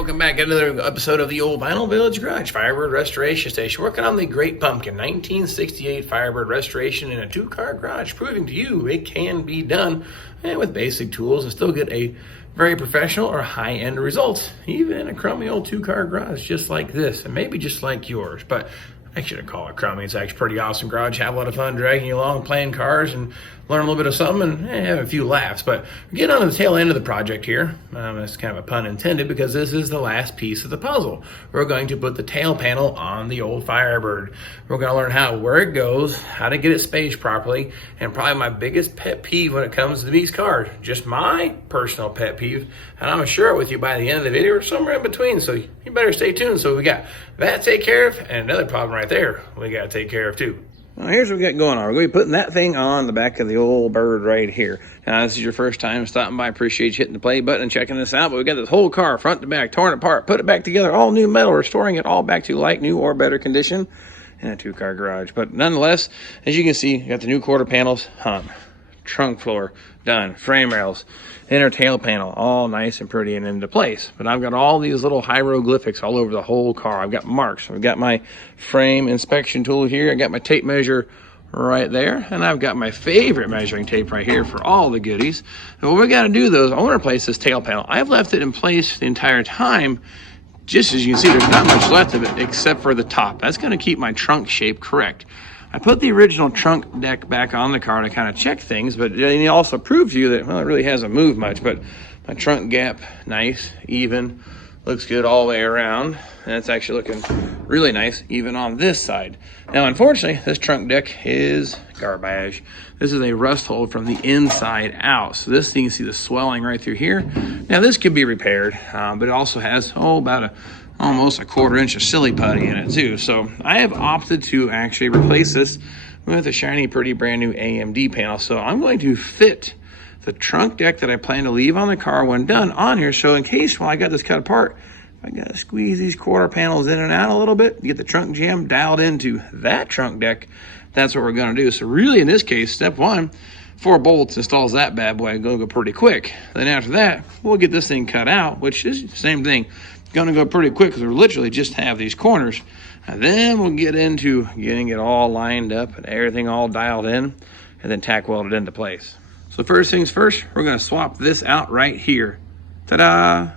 welcome back to another episode of the Old Vinyl Village Garage Firebird Restoration Station. Working on the Great Pumpkin 1968 Firebird Restoration in a two-car garage, proving to you it can be done with basic tools and still get a very professional or high-end result, even in a crummy old two-car garage just like this, and maybe just like yours. But I shouldn't call it crummy. It's actually a pretty awesome garage. Have a lot of fun dragging you along, playing cars, and learn a little bit of something, and have a few laughs. But we're getting on to the tail end of the project here. That's kind of a pun intended, because this is the last piece of the puzzle. We're going to put the tail panel on the old Firebird. We're going to learn where it goes, how to get it spaced properly, and probably my biggest pet peeve when it comes to these cars. Just my personal pet peeve, and I'm going to share it with you by the end of the video or somewhere in between, so you better stay tuned. So we got that to take care of, and another problem right there we got to take care of too. Well, here's what we got going on. We're going to be putting that thing on the back of the old bird right here. Now, this is your first time stopping by. I appreciate you hitting the play button and checking this out. But we got this whole car, front to back, torn apart, put it back together, all new metal, restoring it all back to like new or better condition in a two-car garage. But nonetheless, as you can see, you got the new quarter panels hung, trunk floor done, frame rails, inner tail panel, all nice and pretty and into place. But I've got all these little hieroglyphics all over the whole car. I've got marks. I've got my frame inspection tool here. I got my tape measure right there, and I've got my favorite measuring tape right here for all the goodies. And what we got to do though is I want to replace this tail panel. I've left it in place the entire time. Just as you can see, there's not much left of it except for the top. That's going to keep my trunk shape correct. I put the original trunk deck back on the car to kind of check things, but it also proves to you that, well, it really hasn't moved much. But my trunk gap, nice, even, looks good all the way around. And it's actually looking really nice, even on this side. Now, unfortunately, this trunk deck is garbage. This is a rust hole from the inside out. So this thing, you see the swelling right through here. Now, this could be repaired, but it also has, about almost a quarter-inch of silly putty in it too. So I have opted to actually replace this with a shiny, pretty brand new AMD panel. So I'm going to fit the trunk deck that I plan to leave on the car when done on here. So in case, while I got this cut apart, I got to squeeze these quarter panels in and out a little bit, get the trunk jam dialed into that trunk deck. That's what we're going to do. So really, in this case, step one, 4 bolts installs that bad boy. Going to go pretty quick. Then after that, we'll get this thing cut out, which is the same thing. Going to go pretty quick because we literally just have these corners. And then we'll get into getting it all lined up and everything all dialed in, and then tack weld it into place. So first things first, we're going to swap this out right here. Ta-da!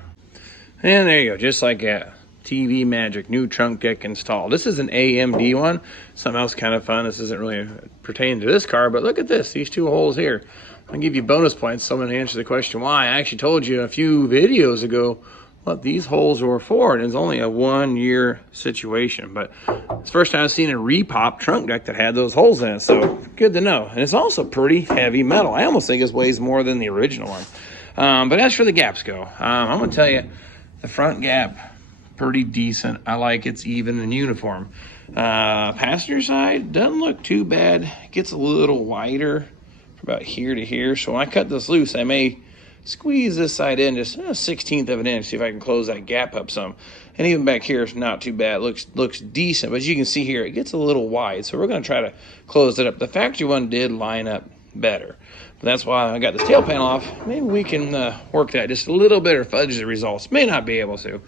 And there you go, just like that. TV magic, new trunk deck installed. This is an AMD one. Something else kind of fun. This isn't really pertaining to this car, but look at this, these 2 holes here. I'll give you bonus points. Someone answered the question why. I actually told you a few videos ago what these holes were for, and it's only a 1-year situation. But it's the first time I've seen a repop trunk deck that had those holes in it, so good to know. And it's also pretty heavy metal. I almost think this weighs more than the original one. But as for the gaps go, I'm going to tell you, the front gap, pretty decent. I like it's even and uniform. Passenger side doesn't look too bad. It gets a little wider from about here to here. So when I cut this loose, I may squeeze this side in just a 1/16 of an inch, see if I can close that gap up some. And even back here, it's not too bad. Looks decent, but as you can see here, it gets a little wide. So we're going to try to close it up. The factory one did line up better. But that's why I got this tail panel off. Maybe we can work that just a little bit or fudge the results. May not be able to.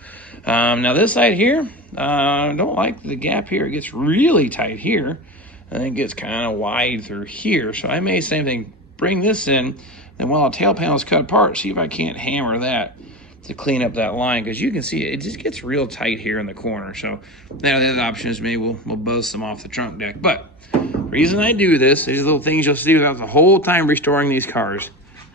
Now this side here, I don't like the gap here. It gets really tight here. And it gets kind of wide through here. So I may, same thing, bring this in. Then while the tail panel is cut apart, see if I can't hammer that to clean up that line, because you can see it just gets real tight here in the corner. So now the other option is maybe we'll buzz some off the trunk deck. But the reason I do this, these little things you'll see throughout the whole time restoring these cars,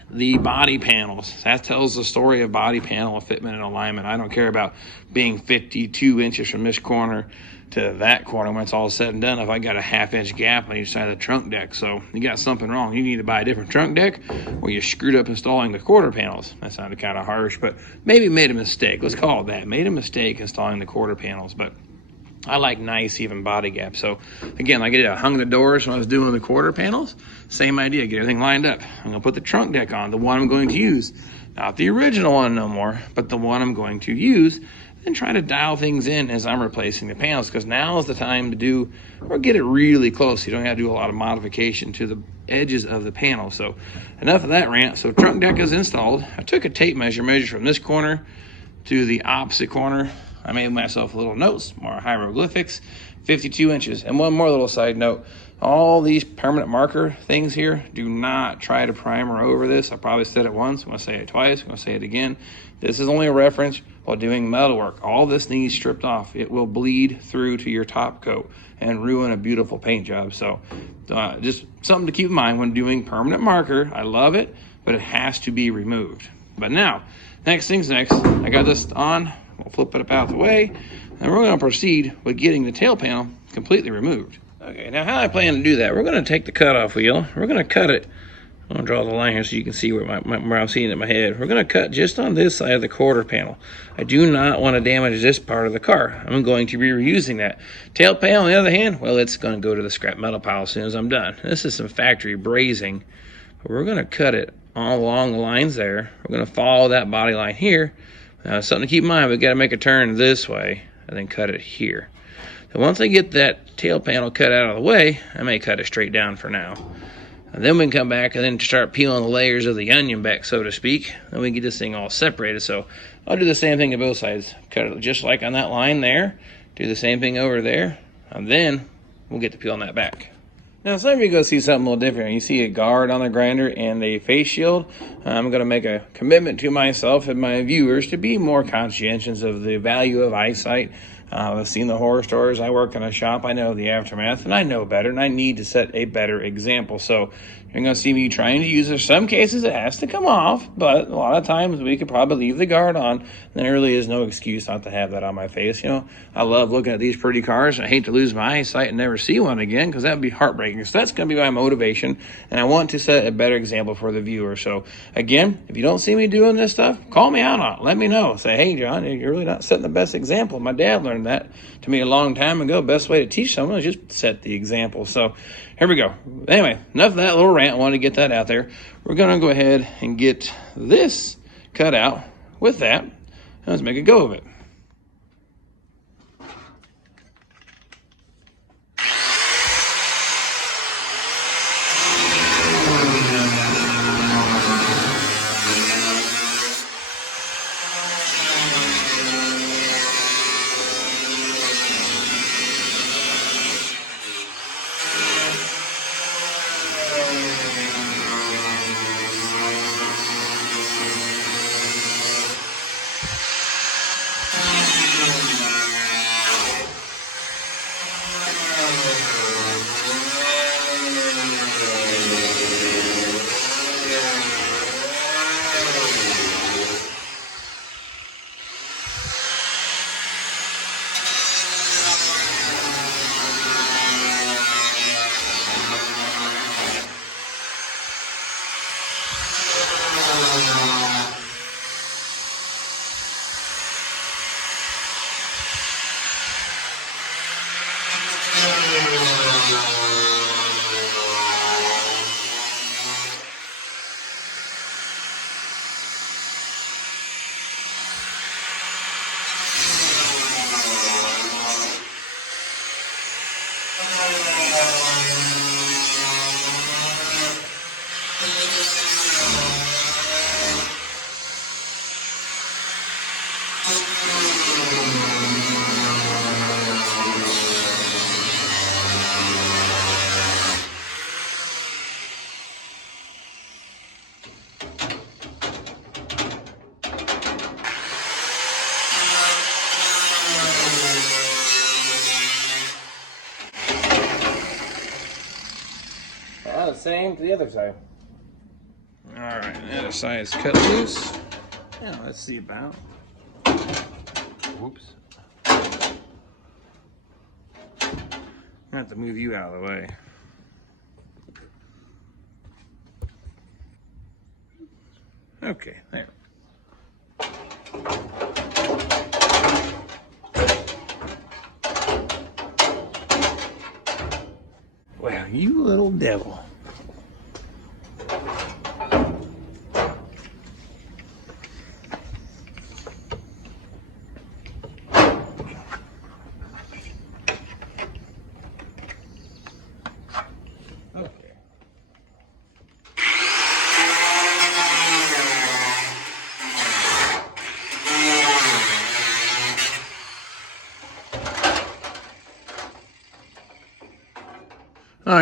the body panels. That tells the story of body panel fitment and alignment. I don't care about being 52 inches from this corner to that corner when it's all said and done if I got a 1/2-inch gap on each side of the trunk deck. So you got something wrong. You need to buy a different trunk deck, or you screwed up installing the quarter panels. That sounded kind of harsh, but maybe made a mistake. Let's call it that. Made a mistake installing the quarter panels, but I like nice even body gaps. So again, like I did, I hung the doors when I was doing the quarter panels. Same idea, get everything lined up. I'm gonna put the trunk deck on, the one I'm going to use. Not the original one no more, but the one I'm going to use. Then try to dial things in as I'm replacing the panels, because now is the time to do, or get it really close. You don't have to do a lot of modification to the edges of the panel. So enough of that rant. So trunk deck is installed. I took a tape measure from this corner to the opposite corner, I made myself little notes, more hieroglyphics, 52 inches. And one more little side note, all these permanent marker things here, do not try to primer over this. I probably said it once, I'm gonna say it twice, I'm gonna say it again. This is only a reference while doing metal work. All this needs stripped off. It will bleed through to your top coat and ruin a beautiful paint job. So just something to keep in mind when doing permanent marker. I love it, but it has to be removed. But now, next thing's next. I got this on, we'll flip it up out the way, and we're gonna proceed with getting the tail panel completely removed. Okay, now how I plan to do that, we're gonna take the cutoff wheel, we're gonna cut it. I'm gonna draw the line here so you can see where I'm seeing it in my head. We're gonna cut just on this side of the quarter panel. I do not want to damage this part of the car. I'm going to be reusing that. Tail panel, on the other hand, well, it's gonna go to the scrap metal pile as soon as I'm done. This is some factory brazing, but we're gonna cut it all along the lines there. We're gonna follow that body line here. Now, something to keep in mind, we gotta make a turn this way and then cut it here. So once I get that tail panel cut out of the way, I may cut it straight down for now. And then we can come back and then start peeling the layers of the onion back, so to speak. And we can get this thing all separated. So I'll do the same thing to both sides. Cut it just like on that line there. Do the same thing over there. And then we'll get to peeling that back. Now, some of you go see something a little different. You see a guard on the grinder and a face shield. I'm going to make a commitment to myself and my viewers to be more conscientious of the value of eyesight. I've seen the horror stories. I work in a shop. I know the aftermath, and I know better, and I need to set a better example. So you're going to see me trying to use it. In some cases, it has to come off, but a lot of times we could probably leave the guard on, and there really is no excuse not to have that on my face. You know, I love looking at these pretty cars, and I hate to lose my eyesight and never see one again, because that would be heartbreaking. So that's going to be my motivation, and I want to set a better example for the viewer. So again, if you don't see me doing this stuff, call me out on it. Let me know. Say, hey, John, you're really not setting the best example. My dad learned that to me a long time ago. Best way to teach someone is just set the example. So here we go. Anyway, enough of that little rant. I wanted to get that out there. We're going to go ahead and get this cut out with that. Let's make a go of it. Same to the other side. All right, the other side is cut loose. Now let's see about. Whoops. I have to move you out of the way. Okay, there. Well, you little devil.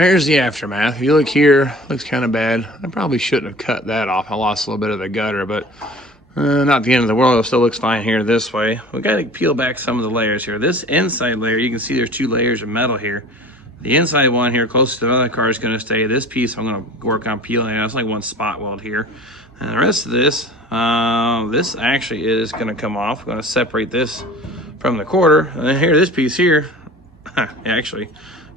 here's the aftermath. If you look here, looks kind of bad. I probably shouldn't have cut that off. I lost a little bit of the gutter, but not the end of the world. It still looks fine here this way. We got to peel back some of the layers here. This inside layer, you can see there's 2 layers of metal here. The inside one here, closest to the other car, is going to stay. This piece I'm going to work on peeling. It's like one spot weld here. And the rest of this, this actually is going to come off. I'm going to separate this from the quarter. And then here, this piece here, actually,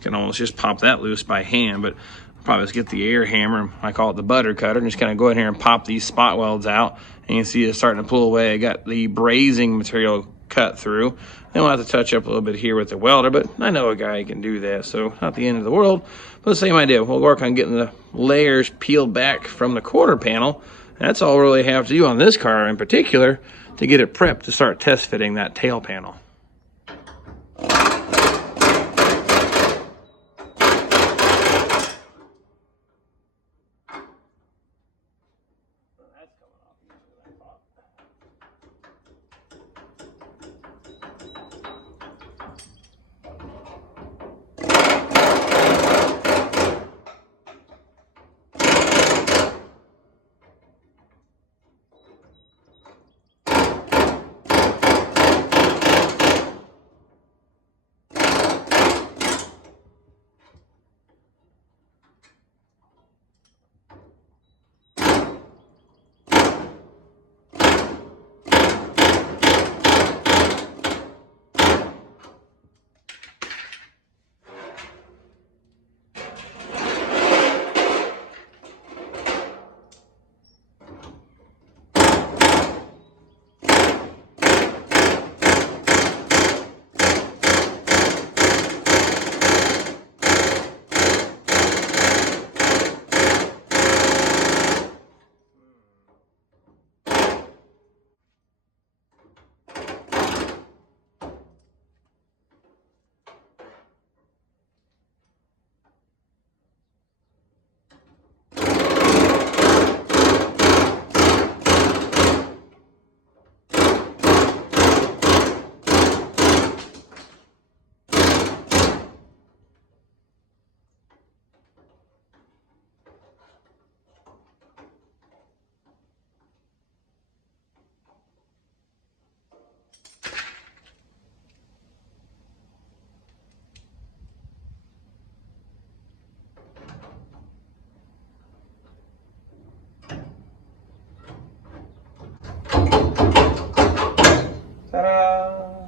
can almost just pop that loose by hand, but I'll probably just get the air hammer, I call it the butter cutter, and just kind of go in here and pop these spot welds out. And you can see it's starting to pull away. I got the brazing material cut through. Then we'll have to touch up a little bit here with the welder, but I know a guy who can do that, so not the end of the world. But the same idea. We'll work on getting the layers peeled back from the quarter panel. That's all we really have to do on this car in particular to get it prepped to start test fitting that tail panel. Ta-da!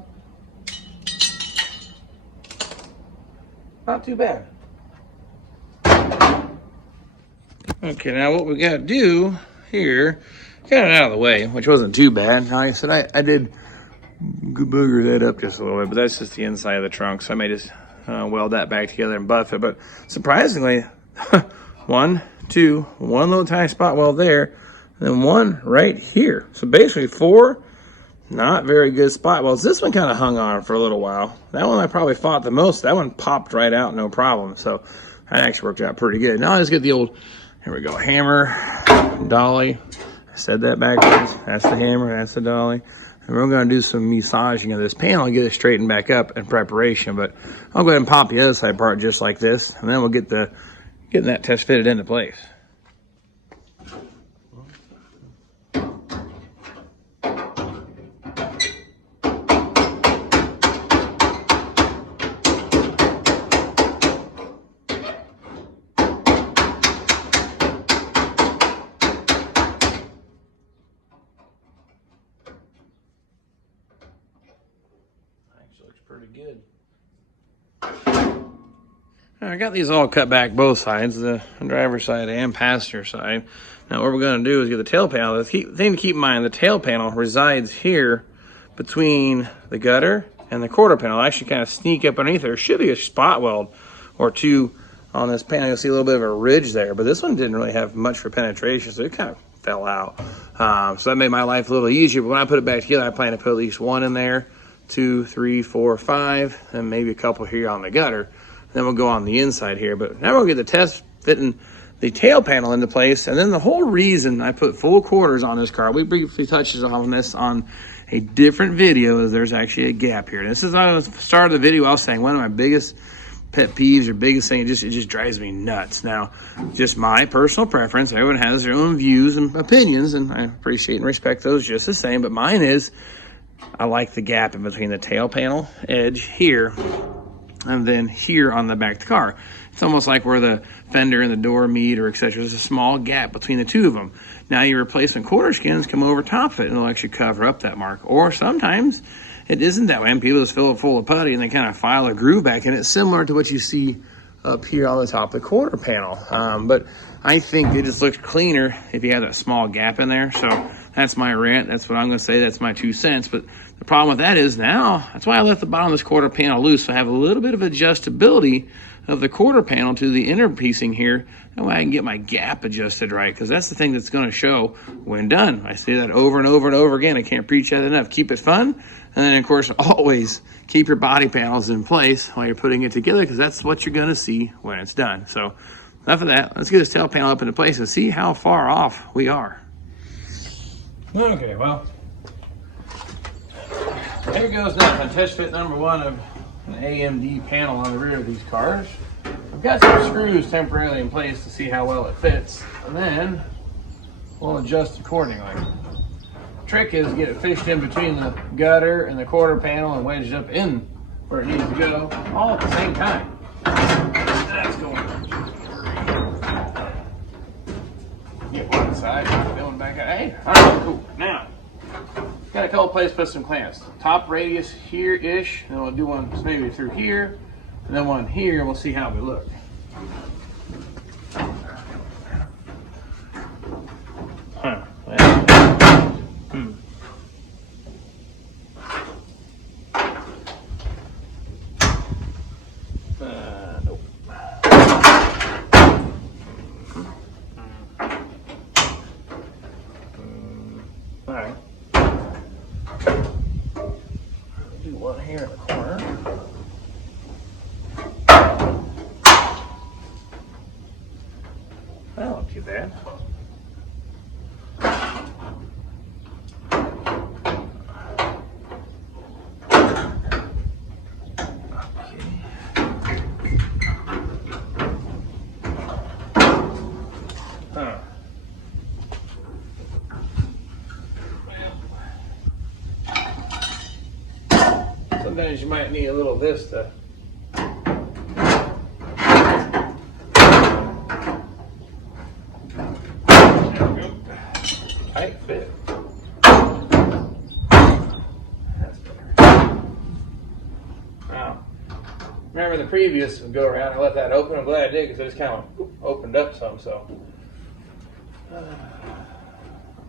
Not too bad. Okay, now what we got to do here, got it out of the way, which wasn't too bad. Like I said, I did booger that up just a little bit, but that's just the inside of the trunk, so I may just weld that back together and buff it. But surprisingly, one little tiny spot weld there, and then one right here. So basically 4 not very good spot welds. This one kind of hung on for a little while. That one I probably fought the most. That one popped right out, no problem. So that actually worked out pretty good. Now let's get the old, here we go, hammer, dolly. I said that backwards. That's the hammer, that's the dolly. And we're going to do some massaging of this panel and get it straightened back up in preparation. But I'll go ahead and pop the other side part just like this, and then we'll get getting that test fitted into place. Looks pretty good. I got these all cut back both sides, the driver's side and passenger side. Now what we're going to do is get the tail panel. The thing to keep in mind, the tail panel resides here between the gutter and the quarter panel. It'll actually kind of sneak up underneath there. There should be a spot weld or 2 on this panel. You'll see a little bit of a ridge there, but this one didn't really have much for penetration, so it kind of fell out. So that made my life a little easier, but when I put it back together, I plan to put at least 1 in there, 2, 3, 4, 5, and maybe a couple here on the gutter. Then we'll go on the inside here. But now we'll get the test fitting the tail panel into place. And then the whole reason I put full quarters on this car, we briefly touched on this on a different video, is there's actually a gap here. And this is not at the start of the video. I was saying one of my biggest pet peeves or biggest thing. It just drives me nuts. Now, just my personal preference. Everyone has their own views and opinions, and I appreciate and respect those just the same. But mine is, I like the gap in between the tail panel edge here and then here on the back of the car. It's almost like where the fender and the door meet, or etc. There's a small gap between the two of them. Now, your replacement quarter skins come over top of it and they'll actually cover up that mark. Or sometimes it isn't that way, and people just fill it full of putty and they kind of file a groove back in it, similar to what you see up here on the top of the quarter panel. But I think it just looks cleaner if you have that small gap in there. So that's my rant. That's what I'm going to say. That's my 2 cents. But the problem with that is now, that's why I left the bottom of this quarter panel loose. So I have a little bit of adjustability of the quarter panel to the inner piecing here. That way I can get my gap adjusted right, because that's the thing that's going to show when done. I say that over and over and over again. I can't preach that enough. Keep it fun. And then, of course, always keep your body panels in place while you're putting it together, because that's what you're going to see when it's done. So enough of that. Let's get this tail panel up into place and see how far off we are. Okay, well, there goes nothing. Test fit number 1 of an AMD panel on the rear of these cars. I've got some screws temporarily in place to see how well it fits, and then we'll adjust accordingly. Trick is to get it fished in between the gutter and the quarter panel and wedged up in where it needs to go, all at the same time. That's going. Get one side, going back out. Hey, all right, cool. Now, got a couple places to put some clamps. Top radius here-ish, and we'll do one maybe through here, and then one here, and we'll see how we look. Huh. Nope. All right. Do one here in the corner. That won't be bad. Sometimes you might need a little of this to tight fit. That's better. Now, remember the previous go around, I let that open. I'm glad I did, because it just kind of opened up some. So,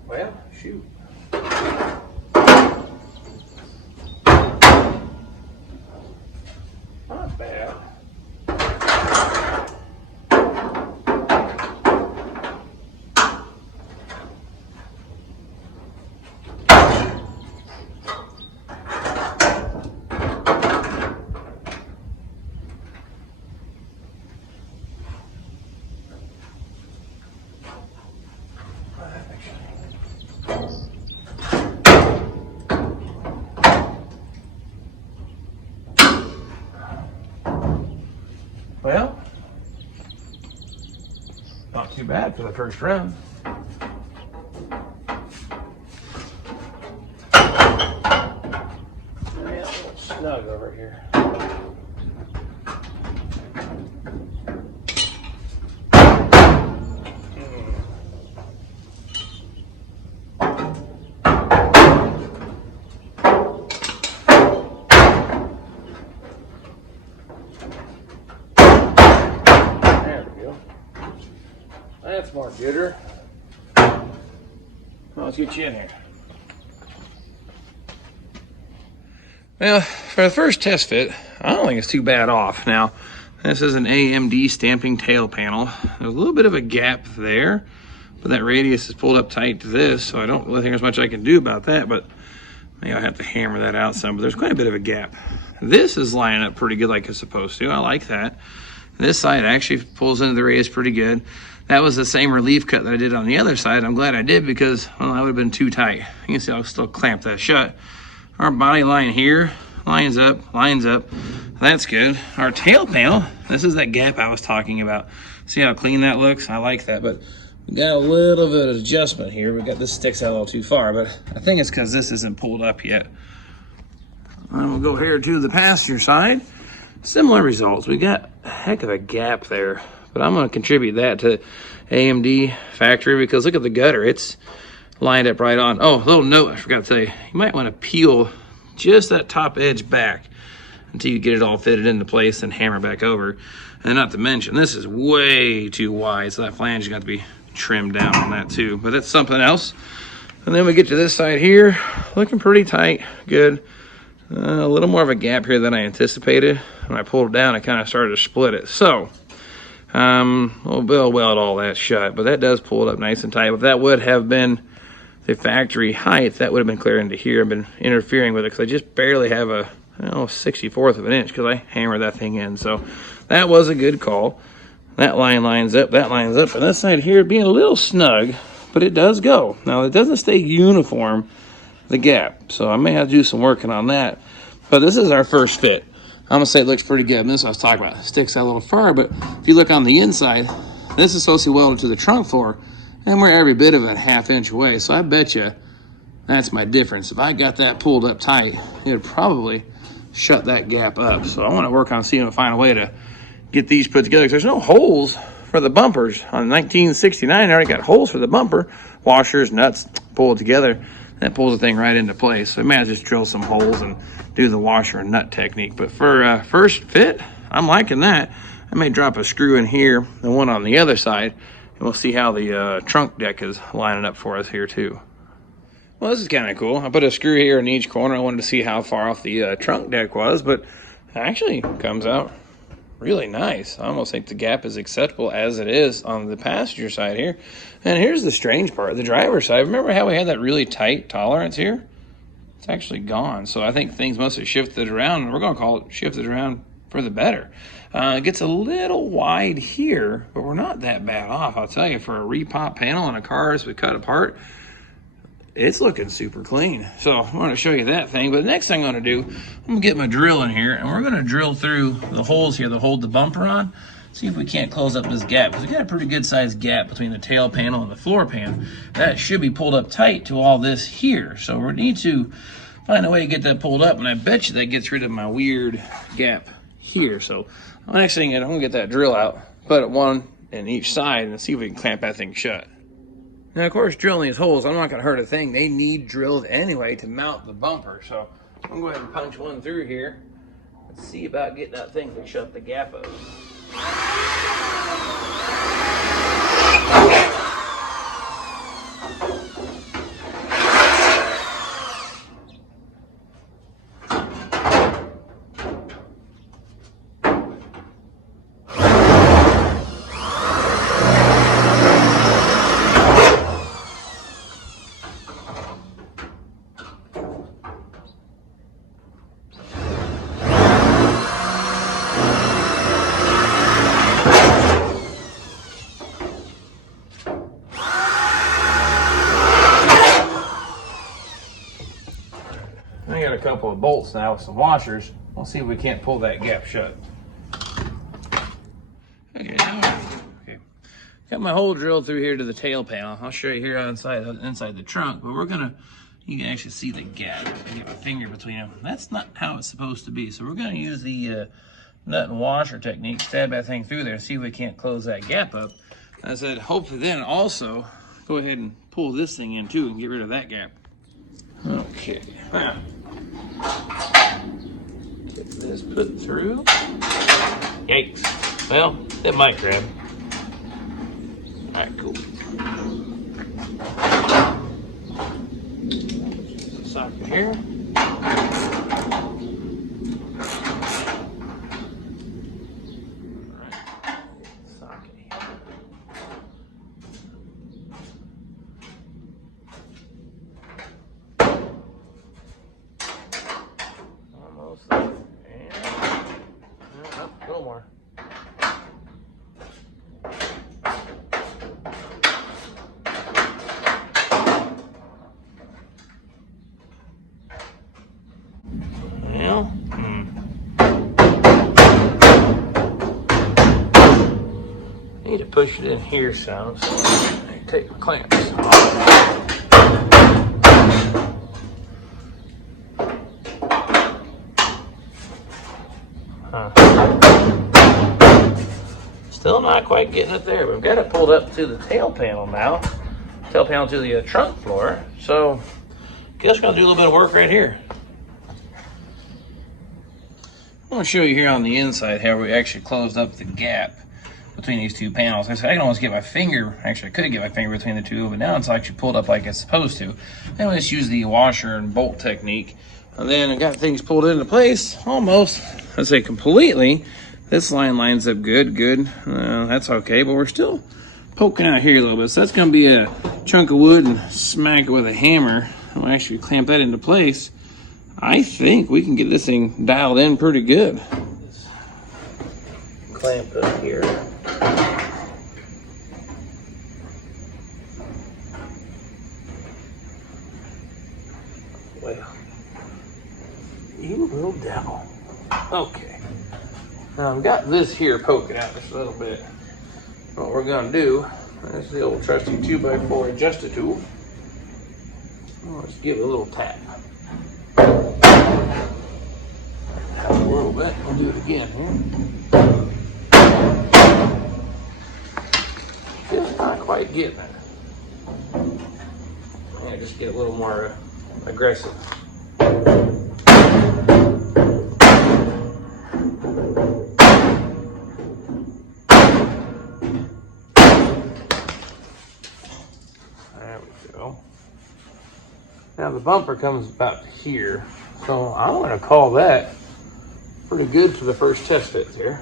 well, shoot. Not bad. Well, not too bad for the first run. Yeah, a little snug over here. That's more gooder. Well, let's get you in here. Well, for the first test fit, I don't think it's too bad off. Now, this is an AMD stamping tail panel. There's a little bit of a gap there, but that radius is pulled up tight to this, so I don't really think there's much I can do about that, but maybe I'll have to hammer that out some, but there's quite a bit of a gap. This is lining up pretty good like it's supposed to. I like that. This side actually pulls into the radius pretty good. That was the same relief cut that I did on the other side. I'm glad I did, because, well, that would have been too tight. You can see I'll still clamp that shut. Our body line here lines up. That's good. Our tail panel, this is that gap I was talking about. See how clean that looks? I like that, but we got a little bit of adjustment here. We got this sticks out a little too far, but I think it's because this isn't pulled up yet. And we'll go here to the passenger side. Similar results. We got a heck of a gap there, but I'm going to contribute that to AMD factory because look at the gutter. It's lined up right on. Oh, a little note I forgot to tell you. You might want to peel just that top edge back until you get it all fitted into place and hammer back over. And not to mention, this is way too wide, so that flange is going to be trimmed down on that too. But that's something else. And then we get to this side here, looking pretty tight, good. A little more of a gap here than I anticipated. When I pulled it down, I kind of started to split it. So, we'll weld all that shut, but that does pull it up nice and tight. If that would have been the factory height, that would have been clear into here. I've been interfering with it because I just barely have a 64th of an inch because I hammered that thing in. So that was a good call. That line lines up, that lines up. And this side here being a little snug, but it does go. Now it doesn't stay uniform, the gap. So I may have to do some working on that. But this is our first fit. I'm gonna say it looks pretty good. And this I was talking about. It sticks out a little far, but if you look on the inside, this is supposed to be welded to the trunk floor, and we're every bit of a ½ inch away. So I bet you that's my difference. If I got that pulled up tight, it would probably shut that gap up. So I want to work on seeing if I can find a way to get these put together. There's no holes for the bumpers. On 1969, I already got holes for the bumper. Washers, nuts, pull it together. That pulls the thing right into place. So I may have to just drill some holes and do the washer and nut technique. But for first fit, I'm liking that. I may drop a screw in here and one on the other side, and we'll see how the trunk deck is lining up for us here too. Well, this is kind of cool. I put a screw here in each corner. I wanted to see how far off the trunk deck was, but it actually comes out really nice. I almost think the gap is acceptable as it is on the passenger side here. And here's the strange part, the driver's side. Remember how we had that really tight tolerance here? It's actually gone. So I think things must have shifted around, and we're going to call it shifted around for the better. It gets a little wide here, but we're not that bad off. I'll tell you, for a repop panel on a car as we cut apart, it's looking super clean. So I'm going to show you that thing. But the next thing I'm going to do, I'm going to get my drill in here, and we're going to drill through the holes here that hold the bumper on. See if we can't close up this gap, because we got a pretty good sized gap between the tail panel and the floor pan. That should be pulled up tight to all this here. So we need to find a way to get that pulled up, and I bet you that gets rid of my weird gap here. So the next thing, I'm going to get that drill out, put it one in each side, and see if we can clamp that thing shut. Now, of course, drilling these holes, I'm not going to hurt a thing. They need drilled anyway to mount the bumper. So I'm going to go ahead and punch one through here and see about getting that thing to shut the gap up. I got a couple of bolts now with some washers. We'll see if we can't pull that gap shut. Okay, got my hole drilled through here to the tail panel. I'll show you here inside the trunk, but you can actually see the gap. I get my finger between them. That's not how it's supposed to be. So we're gonna use the nut and washer technique, stab that thing through there and see if we can't close that gap up. I said, hopefully then also go ahead and pull this thing in too and get rid of that gap. Okay, now get this put through. Yikes. Well, that might grab. All right, cool. Socket here. A little more. push it in here some. So I take the clamps off. Still not quite getting it there. We've got it pulled up to the tail panel now. Tail panel to the trunk floor. So guess we're gonna do a little bit of work right here. I want to show you here on the inside how we actually closed up the gap between these two panels. I can almost get my finger, actually I could get my finger between the two, but now it's actually pulled up like it's supposed to. Then we just use the washer and bolt technique. And then I got things pulled into place almost, I'd say completely. This line lines up good. That's okay, but we're still poking out here a little bit. So that's gonna be a chunk of wood and smack it with a hammer. And we'll actually clamp that into place. I think we can get this thing dialed in pretty good. Clamp up here. Well, you little devil. Okay. Now I've got this here poking out just a little bit. What we're gonna do, is the old trusty 2x4 adjuster tool. Let's give it a little tap. A little bit. We'll do it again here. Just not quite getting it. Yeah, just get a little more aggressive. There we go. Now the bumper comes about here, so I'm going to call that pretty good for the first test fit here.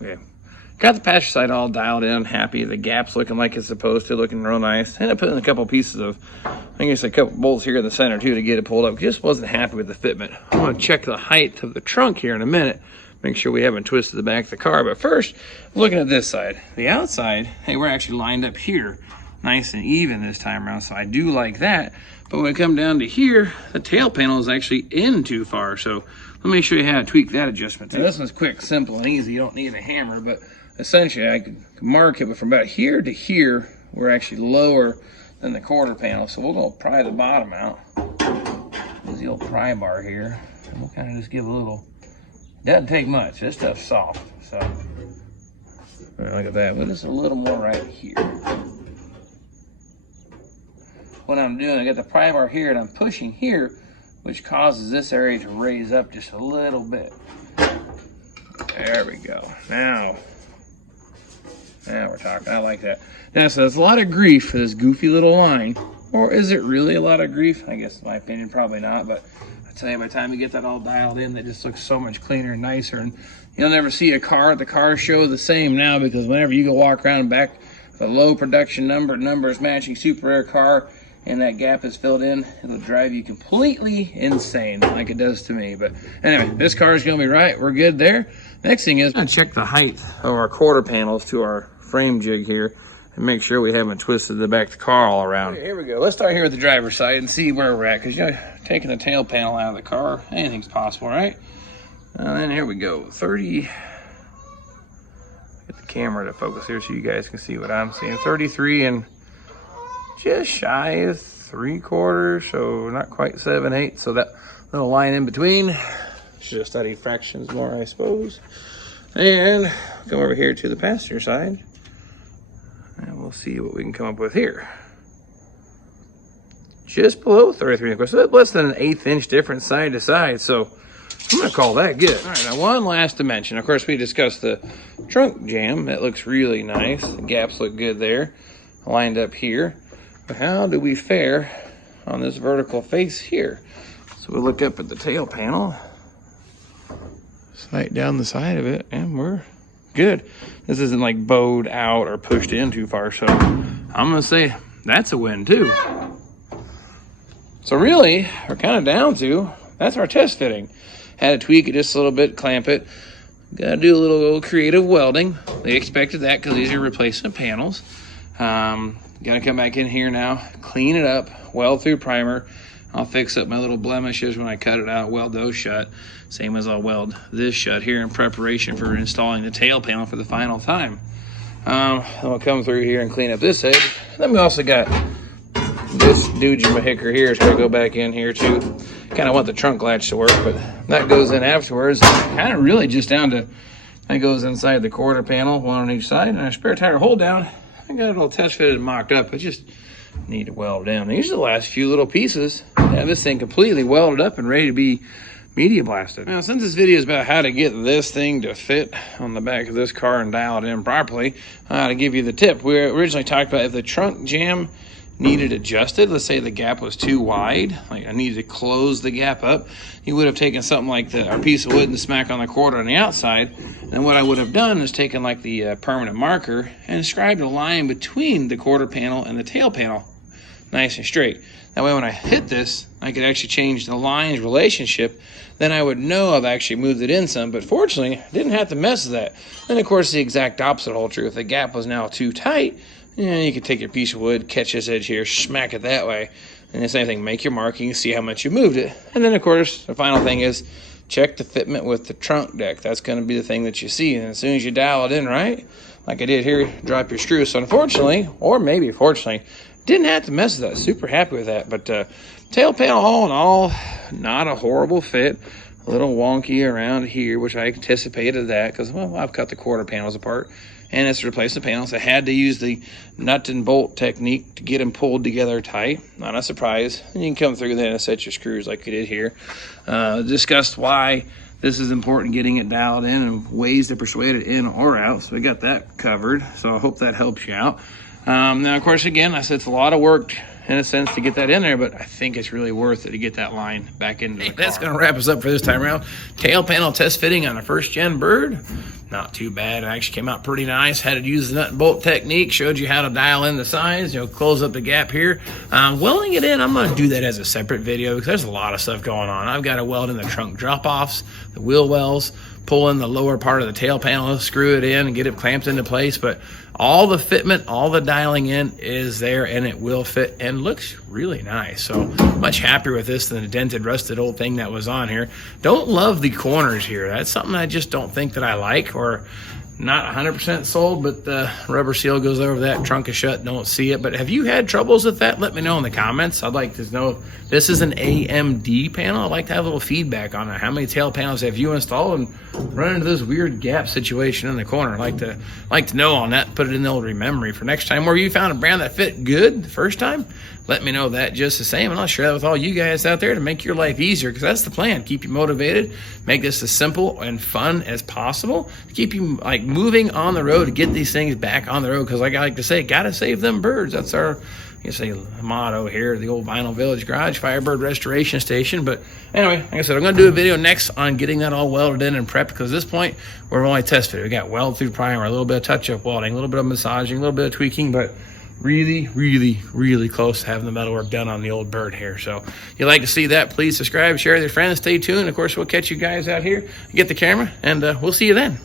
Okay, got the passenger side all dialed in, happy. The gap's looking like it's supposed to, looking real nice. Ended up putting a couple pieces of, I guess a couple bolts here in the center too to get it pulled up. Just wasn't happy with the fitment. I'm going to check the height of the trunk here in a minute, make sure we haven't twisted the back of the car. But first, looking at this side, the outside, hey, we're actually lined up here nice and even this time around, so I do like that. But when I come down to here, the tail panel is actually in too far, so let me show you how to tweak that adjustment too. Now, this one's quick, simple, and easy. You don't need a hammer, but essentially I can mark it, but from about here to here, we're actually lower than the quarter panel, so we'll go pry the bottom out. There's the old pry bar here, and we'll kind of just give a little, doesn't take much, this stuff's soft, so look at that, but just a little more right here. What I'm doing, I got the pry bar here and I'm pushing here, which causes this area to raise up just a little bit. There we go. Now we're talking. I like that. Now, so there's a lot of grief for this goofy little line. Or is it really a lot of grief? I guess in my opinion, probably not. But I tell you, by the time you get that all dialed in, that just looks so much cleaner and nicer. And you'll never see a car at the car show the same now, because whenever you go walk around back, the low production numbers matching super rare car, and that gap is filled in, it'll drive you completely insane like it does to me. But anyway, this car is gonna be right. We're good there. Next thing is, I'm gonna check the height of our quarter panels to our frame jig here and make sure we haven't twisted the back of the car all around. Okay, here we go. Let's start here with the driver's side and see where we're at, because you know, taking the tail panel out of the car, anything's possible, right? And then here we go, 30, get the camera to focus here so you guys can see what I'm seeing. 33 and just shy of 3/4, so not quite 7/8. So that little line in between, should have studied fractions more, I suppose. And come over here to the passenger side, and we'll see what we can come up with here. Just below 33, of course, so less than an 1/8 inch difference side to side. So I'm gonna call that good. All right, now one last dimension. Of course, we discussed the trunk jam. That looks really nice. The gaps look good there, lined up here. But how do we fare on this vertical face here? So we look up at the tail panel, sight down the side of it, and we're good. This isn't like bowed out or pushed in too far, so I'm gonna say that's a win too. So really, we're kind of down to, that's our test fitting. Had to tweak it just a little bit, clamp it. Gotta do a little creative welding. They expected that because these are replacement panels. Gotta come back in here now, clean it up, weld through primer, I'll fix up my little blemishes when I cut it out, weld those shut. Same as I'll weld this shut here in preparation for installing the tail panel for the final time. I'll come through here and clean up this edge. Then we also got this doojamahicker here. It's gonna go back in here too. Kind of want the trunk latch to work, but that goes in afterwards. Kind of really just down to, that goes inside the quarter panel, one on each side, and a spare tire hold down. I got it all test fitted and mocked up. I just need to weld down. These are the last few little pieces. Have this thing completely welded up and ready to be media blasted. Now, since this video is about how to get this thing to fit on the back of this car and dial it in properly, to give you the tip. We originally talked about if the trunk jam needed adjusted, let's say the gap was too wide, like I needed to close the gap up, you would have taken something like our piece of wood and smack on the quarter on the outside. And what I would have done is taken like the permanent marker and inscribed a line between the quarter panel and the tail panel, nice and straight. That way when I hit this, I could actually change the line's relationship. Then I would know I've actually moved it in some, but fortunately, I didn't have to mess with that. And of course, the exact opposite holds true. If the gap was now too tight, you could take your piece of wood, catch this edge here, smack it that way. And the same thing, make your marking, see how much you moved it. And then of course, the final thing is check the fitment with the trunk deck. That's gonna be the thing that you see. And as soon as you dial it in right, like I did here, drop your screw. So unfortunately, or maybe fortunately, didn't have to mess with that. Super happy with that. But tail panel all in all, not a horrible fit. A little wonky around here, which I anticipated that because, well, I've cut the quarter panels apart. And it's to replace the panels. I had to use the nut and bolt technique to get them pulled together tight. Not a surprise. And you can come through then and set your screws like you did here. Discussed why this is important, getting it dialed in and ways to persuade it in or out. So we got that covered. So I hope that helps you out. Now, of course, again, I said it's a lot of work in a sense to get that in there, but I think it's really worth it to get that line back into the car. That's going to wrap us up for this time around. Tail panel test fitting on a first-gen Bird. Not too bad. It actually came out pretty nice. Had to use the nut and bolt technique. Showed you how to dial in the size, close up the gap here. Welding it in, I'm going to do that as a separate video because there's a lot of stuff going on. I've got to weld in the trunk drop-offs, the wheel wells, pull in the lower part of the tail panel, screw it in and get it clamped into place. But all the fitment, all the dialing in is there and it will fit and looks really nice. So much happier with this than the dented, rusted old thing that was on here. Don't love the corners here. That's something I just don't think that I like, or not 100% sold, but the rubber seal goes over that, trunk is shut, don't see it. But have you had troubles with that? Let me know in the comments. I'd like to know. This is an AMD panel. I'd like to have a little feedback on it. How many tail panels have you installed and run into this weird gap situation in the corner? I'd like to know on that. Put it in the old memory for next time, where you found a brand that fit good the first time. Let me know that just the same, and I'll share that with all you guys out there to make your life easier, because that's the plan. Keep you motivated, make this as simple and fun as possible, keep you like moving on the road to get these things back on the road, because like I like to say, gotta save them birds. That's our motto here, the old Vinyl Village Garage, Firebird Restoration Station. But anyway, like I said, I'm going to do a video next on getting that all welded in and prepped, because at this point, we're only test fit. We got weld through primer, a little bit of touch-up welding, a little bit of massaging, a little bit of tweaking, but really, really, really close to having the metal work done on the old Bird here. So if you'd like to see that, please subscribe, share with your friends, stay tuned. Of course, we'll catch you guys out here, get the camera, and we'll see you then.